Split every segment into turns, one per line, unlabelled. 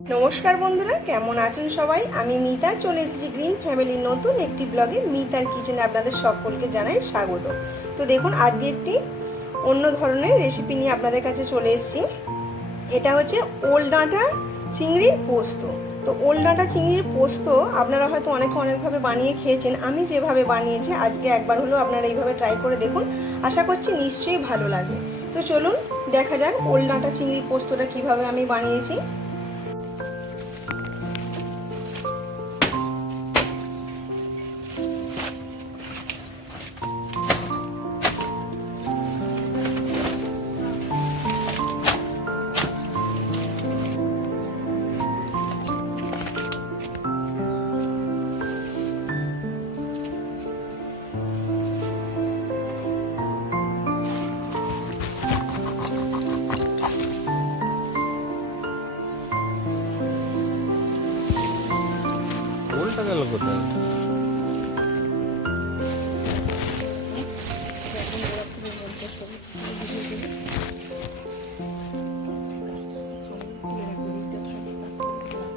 নমস্কার বন্ধুরা, কেমন আছেন সবাই? আমি মিতা, চলে এসেছি গ্রিন ফ্যামিলির নতুন একটি ব্লগে মিতার কিচেনে আপনাদের সকলকে জানাই স্বাগত। তো দেখুন, আজকে একটি অন্য ধরনের রেসিপি নিয়ে আপনাদের কাছে চলে এসেছি। এটা হচ্ছে ওল ডাঁটা চিংড়ির পোস্ত। তো ওল ডাঁটা চিংড়ির পোস্ত আপনারা হয়তো অনেকে অনেকভাবে বানিয়ে খেয়েছেন। আমি যেভাবে বানিয়েছি, আজকে একবার হলেও আপনারা এইভাবে ট্রাই করে দেখুন। আশা করছি নিশ্চয়ই ভালো লাগবে। তো চলুন, দেখা যাক ওল ডাঁটা চিংড়ির পোস্তটা কীভাবে আমি বানিয়েছি।
উল্টা গেল কোথায়?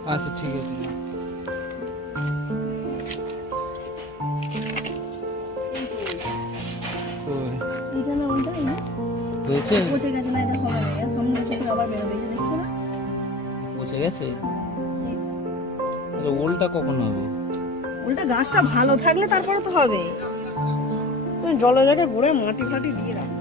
আচ্ছা ঠিক আছে। হয়েছে?
পচে গেছে না এটা হবে না সামনে আবার বেরোবে দেখছ না?
পচে গেছে? তাহলে ওলটা কখন হবে?
ওলটা গাছটা ভালো থাকলে তারপরে তো হবে। জলে জায়গায় ঘুরে মাটি ফাটি দিয়ে রাখতে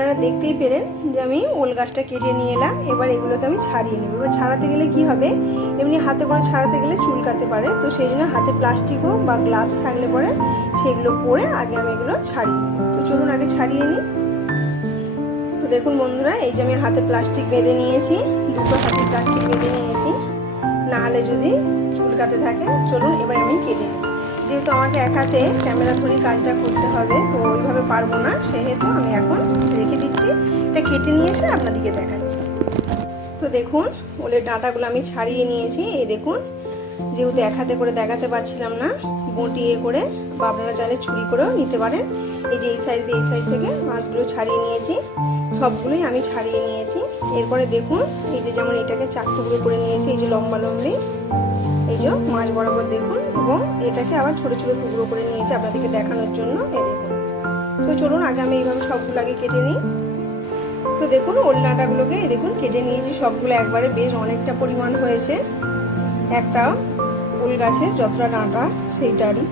আপনারা দেখতেই পেলেন যে আমি ওল গাছটা কেটে নিয়ে এলাম। এবার এগুলোকে আমি ছাড়িয়ে নেব। এবার ছাড়াতে গেলে কি হবে? এমনি হাতে করে ছাড়াতে গেলে চুলকাতে পারে। তো সেই জন্য হাতে প্লাস্টিক হোক বা গ্লাভস থাকলে পরে সেগুলো পরে আগে আমি এগুলো ছাড়িয়ে নেব। তো চলুন আগে ছাড়িয়ে নিই। তো দেখুন বন্ধুরা, এই যে আমি হাতে প্লাস্টিক বেঁধে নিয়েছি। দুটো হাতে প্লাস্টিক বেঁধে নিয়েছি। না হলে যদি চুলকাতে থাকে, চলুন এবার আমি কেটে নিই। যেহেতু আমাকে এক হাতে ক্যামেরা ধরে কাজটা করতে হবে, তো ওইভাবে পারব না। সেহেতু আমি এখন কেটে নিয়ে এসে আপনাদেরকে দেখাচ্ছি। তো দেখুন, ওলের ডাঁটাগুলো আমি ছাড়িয়ে নিয়েছি। এই দেখুন, যেহেতু এক হাতে করে দেখাতে পারছিলাম না বটিয়ে করে বা আপনারা চাইলে চুরি করেও নিতে পারেন। এই যে এই সাইড দিয়ে এই সাইড থেকে মাছগুলো ছাড়িয়ে নিয়েছি। সবগুলোই আমি ছাড়িয়ে নিয়েছি। এরপরে দেখুন, এই যে যেমন এটাকে চার টুকরো করে নিয়েছি, এই যে লম্বা লম্বি। এই যে মাছ বরাবর দেখুন, এবং এটাকে আবার ছোট ছোট টুকরো করে নিয়েছি আপনাদেরকে দেখানোর জন্য। এই দেখুন। তো চলুন, আগে আমি এইভাবে সবগুলো আগে কেটে নিই। তো দেখুন ওল এই দেখুন, কেটে নিয়েছি। সবগুলো একবারে বেশ অনেকটা পরিমাণ হয়েছে। একটা ওল গাছে যতটা ডাঁটা, সেইটারই।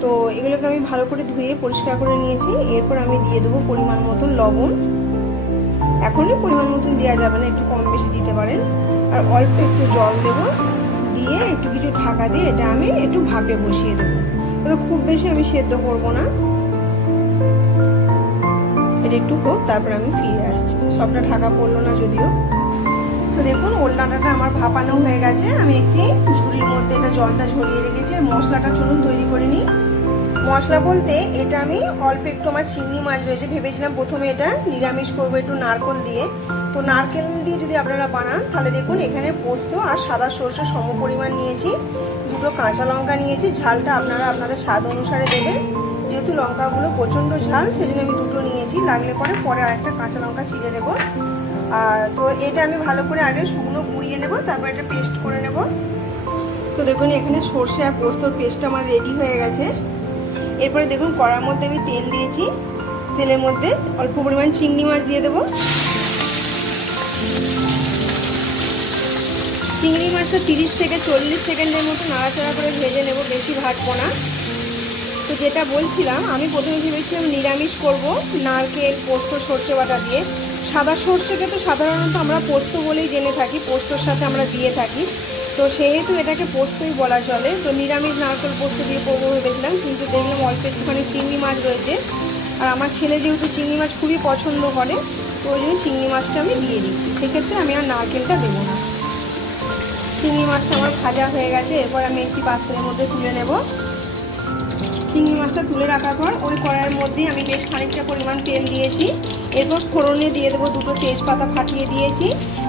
তো এগুলোকে আমি ভালো করে ধুয়ে পরিষ্কার করে নিয়েছি। এরপর আমি দিয়ে দেবো পরিমাণ মতন লবণ। এখনই পরিমাণ মতন দেওয়া যাবে না, একটু কম বেশি দিতে পারেন। আর অল্প একটু জল দেবো। দিয়ে একটু কিছু ঢাকা দিয়ে এটা আমি একটু ভাপে বসিয়ে দেবো। তবে খুব বেশি আমি সেদ্ধ করব না। এটা একটু হোক, তারপর আমি ফিরে আসছি। সবটা ঢাকা পড়ল না যদিও। তো দেখুন ওল ডাঁটাটা আমার ভাপানো হয়ে গেছে। আমি একটি ঝুড়ির মধ্যে এটা জলটা ঝরিয়ে রেখেছি আর মশলাটা চলুন তৈরি করে নিই। মশলা বলতে এটা আমি অল্প একটু আমার চিংড়ি মাছ রয়েছে। ভেবেছিলাম প্রথমে এটা নিরামিষ করব একটু নারকল দিয়ে। তো নারকেল দিয়ে যদি আপনারা বানান, তাহলে দেখুন এখানে পোস্ত আর সাদা সর্ষে সম পরিমাণ নিয়েছি। দুটো কাঁচা লঙ্কা নিয়েছি। ঝালটা আপনারা আপনাদের স্বাদ অনুসারে দেবেন। যেহেতু লঙ্কাগুলো প্রচণ্ড ঝাল, সেজন্য আমি দুটো নিয়েছি। লাগলে পরে পরে আরেকটা কাঁচা লঙ্কা চিড়ে দেবো। আর তো এটা আমি ভালো করে আগে শুকনো গুঁড়িয়ে নেব, তারপর এটা পেস্ট করে নেব। তো দেখুন, এখানে সর্ষে আর পোস্তর পেস্ট আমার রেডি হয়ে গেছে। এরপরে দেখুন, কড়ার মধ্যে আমি তেল দিয়েছি। তেলের মধ্যে অল্প পরিমাণ চিংড়ি মাছ দিয়ে দেবো। চিংড়ি মাছটা তিরিশ থেকে চল্লিশ সেকেন্ডের মতো নাড়াচাড়া করে ভেজে নেব, বেশি ভাজবো না। তো যেটা বলছিলাম, আমি প্রথমে ভেবেছিলাম নিরামিষ করব, নারকেল, পোস্ত, সর্ষে বাটা দিয়ে। সাদা সর্ষেকে তো সাধারণত আমরা পোস্ত বলেই জেনে থাকি, পোস্তর সাথে আমরা দিয়ে থাকি। তো সেহেতু এটাকে পোস্তই বলা চলে। তো নিরামিষ নারকেল পোস্ত দিয়ে করব ভেবেছিলাম, কিন্তু দেখলাম অল্প একটুখানি চিংড়ি মাছ রয়েছে। আর আমার ছেলে যেহেতু চিংড়ি মাছ খুবই পছন্দ করে, তো ওই জন্য চিংড়ি মাছটা আমি দিয়ে দিচ্ছি। সেক্ষেত্রে আমি আর নারকেলটা দেবো না। চিংড়ি মাছটা আমার ভাজা হয়ে গেছে, এরপর আমি একটি পাত্রের মধ্যে তুলে নেব। চিংড়ি মাছটা তুলে রাখার পর ওই কড়াইয়ের মধ্যে আমি বেশ খানিকটা পরিমাণ তেল দিয়েছি। এরপর ফোড়নে দিয়ে দেবো দুটো তেজপাতা ফাটিয়ে দিয়েছি,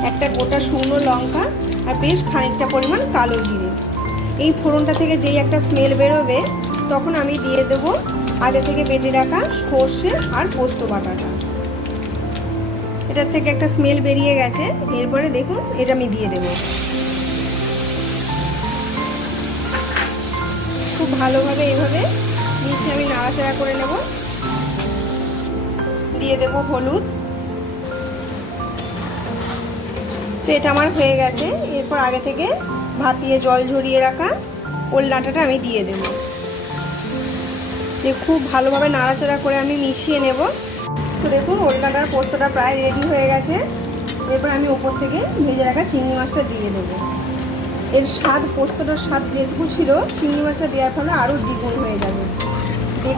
একটা গোটা শুকনো লঙ্কা আর বেশ খানিকটা পরিমাণ কালো জিরে। এই ফোড়নটা থেকে যেই একটা স্মেল বেরোবে, তখন আমি দিয়ে দেবো আগে থেকে বেটে রাখা সর্ষে আর পোস্ত বাটাটা। এটার থেকে একটা স্মেল বেরিয়ে গেছে, এরপরে দেখুন এটা আমি দিয়ে দেবো। খুব ভালোভাবে এইভাবে মিশিয়ে আমি নাড়াচাড়া করে নেব। দিয়ে দেব হলুদ। তো এটা আমার হয়ে গেছে। এরপর আগে থেকে ভাপিয়ে জল ঝরিয়ে রাখা ওল ডাঁটাটা আমি দিয়ে দেব। দিয়ে খুব ভালোভাবে নাড়াচাড়া করে আমি মিশিয়ে নেব। তো দেখুন ওল ডাঁটার পোস্তটা প্রায় রেডি হয়ে গেছে। এরপর আমি ওপর থেকে ভেজে রাখা চিংড়ি মাছটা দিয়ে দেবো। এর স্বাদ, পোস্তটার স্বাদ যেটুকু ছিল, চিংড়ি মাছটা দেওয়ার ফলে আরও দ্বিগুণ হয়ে যাবে।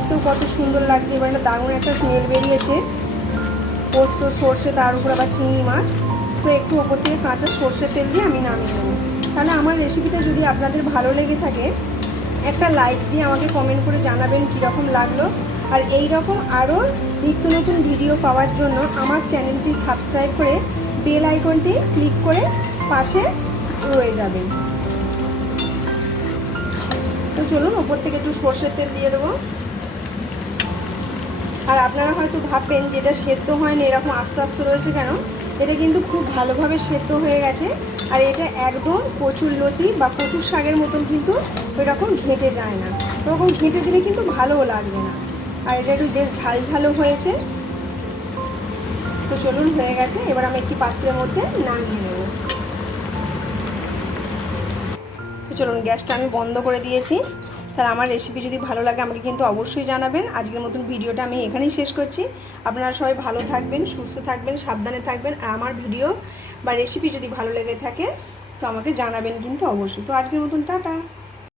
দেখতেও কত সুন্দর লাগছে। এবার একটা দারুণ একটা স্মেল বেরিয়েছে। পোস্ত, সর্ষে, তার উপর আবার চিংড়ি মাছ। তো একটু ওপর থেকে কাঁচা সর্ষের তেল দিয়ে আমি নামিয়ে নেব। তাহলে আমার রেসিপিটা যদি আপনাদের ভালো লেগে থাকে, একটা লাইক দিয়ে আমাকে কমেন্ট করে জানাবেন কীরকম লাগল। আর এই রকম আরও নিত্য নতুন ভিডিও পাওয়ার জন্য আমার চ্যানেলটি সাবস্ক্রাইব করে বেল আইকনটি ক্লিক করে পাশে রয়ে যাবেন। তো চলুন ওপর থেকে একটু সর্ষের তেল দিয়ে দেবো। আর আপনারা হয়তো ভাববেন যে এটা সেদ্ধ হয়নি, এরকম আস্তে আস্তে রয়েছে কেন? এটা কিন্তু খুব ভালোভাবে সেদ্ধ হয়ে গেছে আর এটা একদম কচুর লতি বা কচুর শাকের মতন কিন্তু ওইরকম ঘেঁটে যায় না। ওরকম ঘেঁটে দিলে কিন্তু ভালোও লাগবে না। আর এটা একটু বেশ ঝাল ঝালও হয়েছে। তো চলুন, হয়ে গেছে। এবার আমি একটি পাত্রের মধ্যে নামিয়ে নেব। তো চলুন, গ্যাসটা আমি বন্ধ করে দিয়েছি। তাহলে আমার রেসিপি যদি ভালো লাগে আমাকে কিন্তু অবশ্যই জানাবেন। আজকের মতন ভিডিওটা আমি এখানেই শেষ করছি। আপনারা সবাই ভালো থাকবেন, সুস্থ থাকবেন, সাবধানে থাকবেন। আর আমার ভিডিও বা রেসিপি যদি ভালো লেগে থাকে, তো আমাকে জানাবেন কিন্তু অবশ্যই। তো আজকের মতন টাটা।